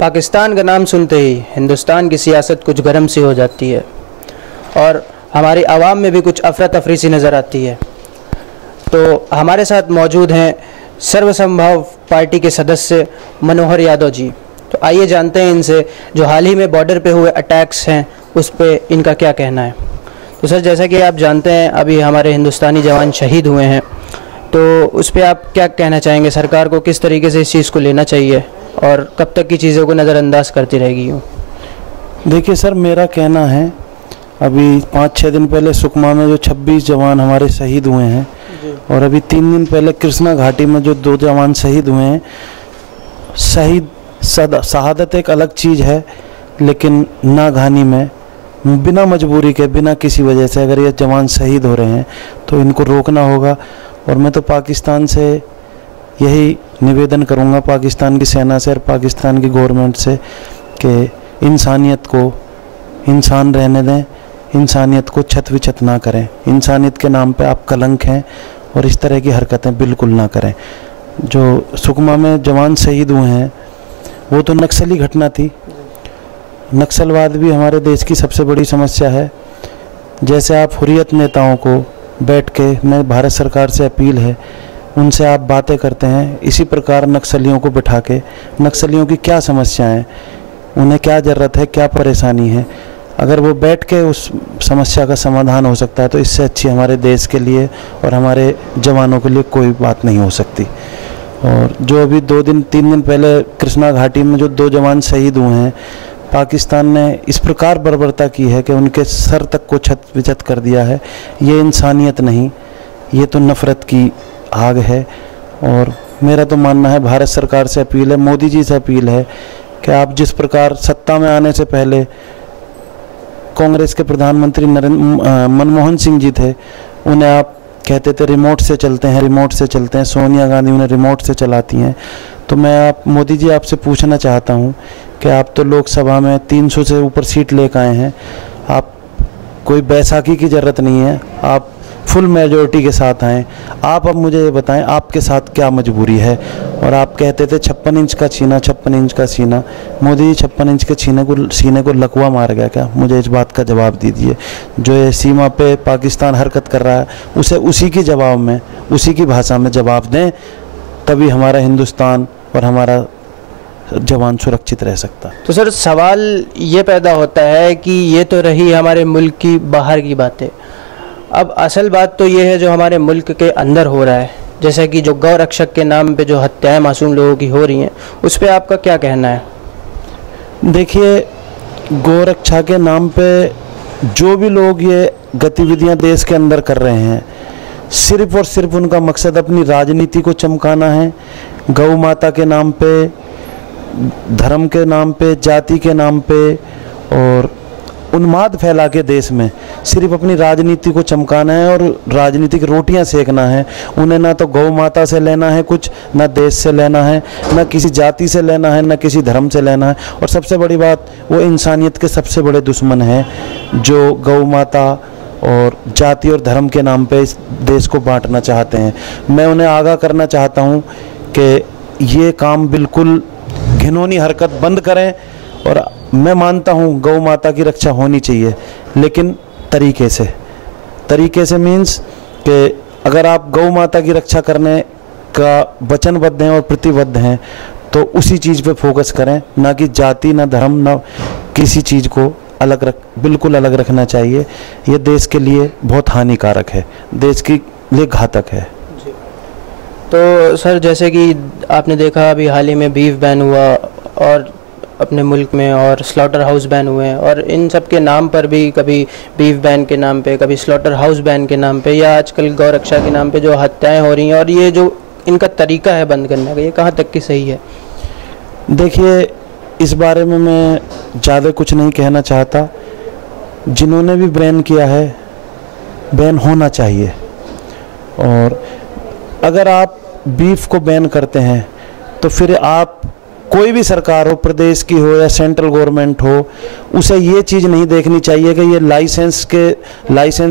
पाकिस्तान का नाम सुनते ही हिंदुस्तान की सियासत कुछ गर्म सी हो जाती है और हमारी आवाम में भी कुछ अफरा तफरी सी नज़र आती है। तो हमारे साथ मौजूद हैं सर्वसंभव पार्टी के सदस्य मनोहर यादव जी। तो आइए जानते हैं इनसे जो हाल ही में बॉर्डर पे हुए अटैक्स हैं उस पे इनका क्या कहना है। तो सर, जैसा कि आप जानते हैं अभी हमारे हिंदुस्तानी जवान शहीद हुए हैं, तो उस पर आप क्या कहना चाहेंगे? सरकार को किस तरीके से इस चीज़ को लेना चाहिए और कब तक की चीज़ों को नज़रअंदाज करती रहेगी यूँ? देखिए सर, मेरा कहना है अभी 5-6 दिन पहले सुकमा में जो 26 जवान हमारे शहीद हुए हैं और अभी 3 दिन पहले कृष्णा घाटी में जो 2 जवान शहीद हुए हैं। शहादत एक अलग चीज़ है, लेकिन नागहानी में बिना मजबूरी के, बिना किसी वजह से अगर ये जवान शहीद हो रहे हैं तो इनको रोकना होगा। और मैं तो पाकिस्तान से यही निवेदन करूंगा, पाकिस्तान की सेना से और पाकिस्तान की गवर्नमेंट से, कि इंसानियत को इंसान रहने दें, इंसानियत को छत विछत ना करें। इंसानियत के नाम पे आप कलंक हैं और इस तरह की हरकतें बिल्कुल ना करें। जो सुकमा में जवान शहीद हुए हैं वो तो नक्सली घटना थी। नक्सलवाद भी हमारे देश की सबसे बड़ी समस्या है। जैसे आप हुर्रियत नेताओं को बैठ के, मैं भारत सरकार से अपील है, उनसे आप बातें करते हैं, इसी प्रकार नक्सलियों को बिठा के, नक्सलियों की क्या समस्याएं, उन्हें क्या ज़रूरत है, क्या परेशानी है, अगर वो बैठ के उस समस्या का समाधान हो सकता है तो इससे अच्छी हमारे देश के लिए और हमारे जवानों के लिए कोई बात नहीं हो सकती। और जो अभी 2-3 दिन पहले कृष्णा घाटी में जो 2 जवान शहीद हुए हैं, पाकिस्तान ने इस प्रकार बर्बरता की है कि उनके सर तक को छत विछत कर दिया है। ये इंसानियत नहीं, ये तो नफ़रत की आग है। और मेरा तो मानना है, भारत सरकार से अपील है, मोदी जी से अपील है कि आप जिस प्रकार सत्ता में आने से पहले कांग्रेस के प्रधानमंत्री मनमोहन सिंह जी थे, उन्हें आप कहते थे रिमोट से चलते हैं, रिमोट से चलते हैं, सोनिया गांधी उन्हें रिमोट से चलाती हैं। तो मैं मोदी जी आपसे पूछना चाहता हूं कि आप तो लोकसभा में 300 से ऊपर सीट लेकर आए हैं, आप कोई बैसाखी की ज़रूरत नहीं है, आप फुल मेजॉरिटी के साथ आएँ। आप अब मुझे ये बताएं आपके साथ क्या मजबूरी है। और आप कहते थे 56 इंच का सीना, 56 इंच का सीना। मोदी जी 56 इंच के सीने को लकवा मार गया क्या? मुझे इस बात का जवाब दीजिए। जो ये सीमा पे पाकिस्तान हरकत कर रहा है उसे उसी की जवाब में, उसी की भाषा में जवाब दें, तभी हमारा हिंदुस्तान और हमारा जवान सुरक्षित रह सकता। तो सर, सवाल ये पैदा होता है कि ये तो रही हमारे मुल्क की बाहर की बातें, अब असल बात तो ये है जो हमारे मुल्क के अंदर हो रहा है, जैसे कि जो गौ रक्षक के नाम पे जो हत्याएं मासूम लोगों की हो रही हैं, उस पे आपका क्या कहना है? देखिए, गौ रक्षा के नाम पे जो भी लोग ये गतिविधियां देश के अंदर कर रहे हैं, सिर्फ और सिर्फ उनका मकसद अपनी राजनीति को चमकाना है। गौ माता के नाम पे, धर्म के नाम पे, जाति के नाम पे और उन्माद फैला के देश में सिर्फ अपनी राजनीति को चमकाना है और राजनीतिक रोटियां सेकना है। उन्हें ना तो गौ माता से लेना है कुछ, ना देश से लेना है, ना किसी जाति से लेना है, ना किसी धर्म से लेना है। और सबसे बड़ी बात, वो इंसानियत के सबसे बड़े दुश्मन हैं जो गौ माता और जाति और धर्म के नाम पे इस देश को बांटना चाहते हैं। मैं उन्हें आगाह करना चाहता हूँ कि ये काम बिल्कुल घिनौनी हरकत बंद करें। और मैं मानता हूँ गौ माता की रक्षा होनी चाहिए, लेकिन तरीके से मीन्स कि अगर आप गौ माता की रक्षा करने का वचनबद्ध हैं और प्रतिबद्ध हैं तो उसी चीज़ पे फोकस करें, ना कि जाति, ना धर्म, ना किसी चीज़ को बिल्कुल अलग रखना चाहिए। ये देश के लिए बहुत हानिकारक है, देश के लिए घातक है। तो सर, जैसे कि आपने देखा अभी हाल ही में बीफ बैन हुआ और अपने मुल्क में, और स्लॉटर हाउस बैन हुए हैं, और इन सब के नाम पर भी कभी बीफ बैन के नाम पे, कभी स्लॉटर हाउस बैन के नाम पे, या आजकल गौ रक्षा के नाम पे जो हत्याएं हो रही हैं, और ये जो इनका तरीका है बंद करने का, ये कहाँ तक की सही है? देखिए, इस बारे में मैं ज़्यादा कुछ नहीं कहना चाहता। जिन्होंने भी बैन किया है, बैन होना चाहिए। और अगर आप बीफ को बैन करते हैं तो फिर आप, कोई भी सरकार हो, प्रदेश की हो या सेंट्रल गवर्नमेंट हो, उसे ये चीज़ नहीं देखनी चाहिए कि ये लाइसेंस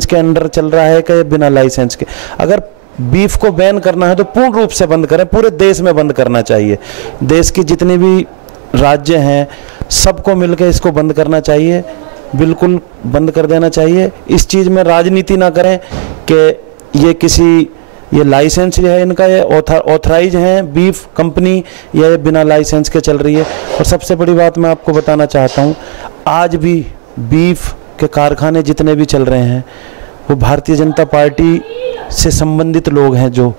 के अंडर चल रहा है कि बिना लाइसेंस के। अगर बीफ को बैन करना है तो पूर्ण रूप से बंद करें, पूरे देश में बंद करना चाहिए। देश की जितनी भी राज्य हैं, सबको मिलकर इसको बंद करना चाहिए, बिल्कुल बंद कर देना चाहिए। इस चीज़ में राजनीति ना करें कि ये लाइसेंस है इनका, ये ऑथराइज हैं बीफ कंपनी, या ये बिना लाइसेंस के चल रही है। और सबसे बड़ी बात मैं आपको बताना चाहता हूँ, आज भी बीफ के कारखाने जितने भी चल रहे हैं वो भारतीय जनता पार्टी से संबंधित लोग हैं, जो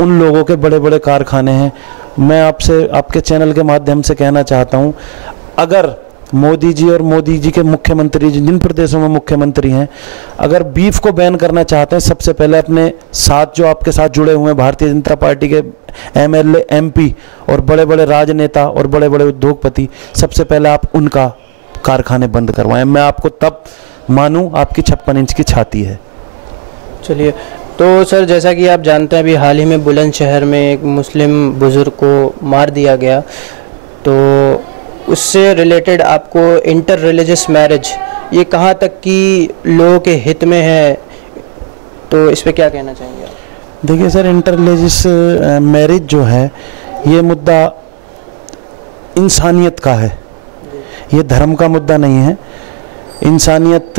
उन लोगों के बड़े बड़े कारखाने हैं। मैं आपसे आपके चैनल के माध्यम से कहना चाहता हूँ, अगर मोदी जी और मोदी जी के मुख्यमंत्री जिन प्रदेशों में मुख्यमंत्री हैं, अगर बीफ को बैन करना चाहते हैं, सबसे पहले अपने साथ जो आपके साथ जुड़े हुए हैं भारतीय जनता पार्टी के MLA MP और बड़े बड़े राजनेता और बड़े बड़े उद्योगपति, सबसे पहले आप उनका कारखाने बंद करवाएं। मैं आपको तब मानूं आपकी 56 इंच की छाती है। चलिए, तो सर जैसा कि आप जानते हैं अभी हाल ही में बुलंदशहर में एक मुस्लिम बुज़ुर्ग को मार दिया गया, तो उससे रिलेटेड आपको इंटर रिलीजियस मैरिज ये कहाँ तक कि लोगों के हित में है, तो इस पे क्या कहना चाहेंगे आप? देखिए सर, इंटर रिलीजियस मैरिज जो है ये मुद्दा इंसानियत का है, ये धर्म का मुद्दा नहीं है। इंसानियत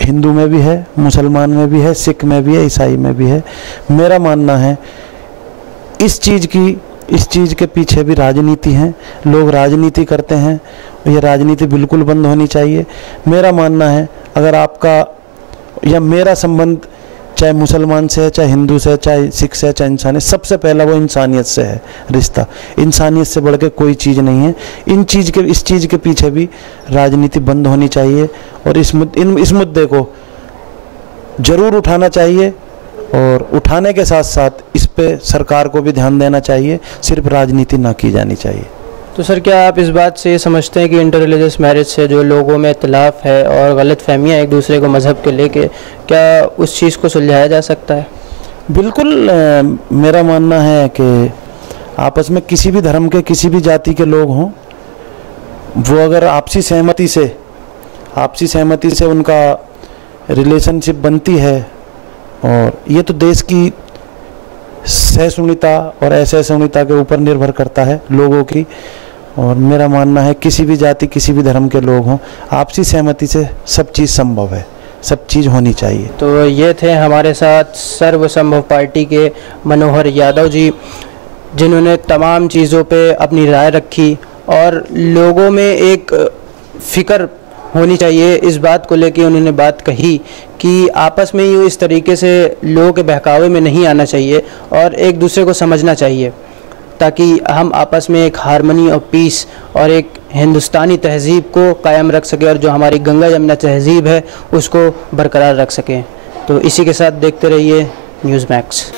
हिंदू में भी है, मुसलमान में भी है, सिख में भी है, ईसाई में भी है। मेरा मानना है इस चीज़ के पीछे भी राजनीति है, लोग राजनीति करते हैं, ये राजनीति बिल्कुल बंद होनी चाहिए। मेरा मानना है अगर आपका या मेरा संबंध चाहे मुसलमान से है, चाहे हिंदू से है, चाहे सिख से है, चाहे इंसान है, सबसे पहला वो इंसानियत से है रिश्ता। इंसानियत से बढ़ के कोई चीज़ नहीं है। इस चीज़ के पीछे भी राजनीति बंद होनी चाहिए और इस मुद्दे को ज़रूर उठाना चाहिए, और उठाने के साथ साथ इस पे सरकार को भी ध्यान देना चाहिए, सिर्फ राजनीति ना की जानी चाहिए। तो सर क्या आप इस बात से समझते हैं कि इंटर रिलीजियस मैरिज से जो लोगों में इख्तिलाफ है और गलत फहमियाँ एक दूसरे को मज़हब के लेके, क्या उस चीज़ को सुलझाया जा सकता है? बिल्कुल, मेरा मानना है कि आपस में किसी भी धर्म के किसी भी जाति के लोग हों, वो अगर आपसी सहमति से उनका रिलेशनशिप बनती है, और ये तो देश की सहिष्णुता और असहिष्णुता के ऊपर निर्भर करता है लोगों की। और मेरा मानना है किसी भी जाति किसी भी धर्म के लोग हों, आपसी सहमति से सब चीज़ संभव है, सब चीज़ होनी चाहिए। तो ये थे हमारे साथ सर्वसंभव पार्टी के मनोहर यादव जी, जिन्होंने तमाम चीज़ों पे अपनी राय रखी और लोगों में एक फ़िक्र होनी चाहिए इस बात को लेके उन्होंने बात कही कि आपस में ही इस तरीके से लोगों के बहकावे में नहीं आना चाहिए और एक दूसरे को समझना चाहिए, ताकि हम आपस में एक हारमनी और पीस और एक हिंदुस्तानी तहज़ीब को कायम रख सकें और जो हमारी गंगा यमुना तहज़ीब है उसको बरकरार रख सकें। तो इसी के साथ देखते रहिए न्यूज़ मैक्स।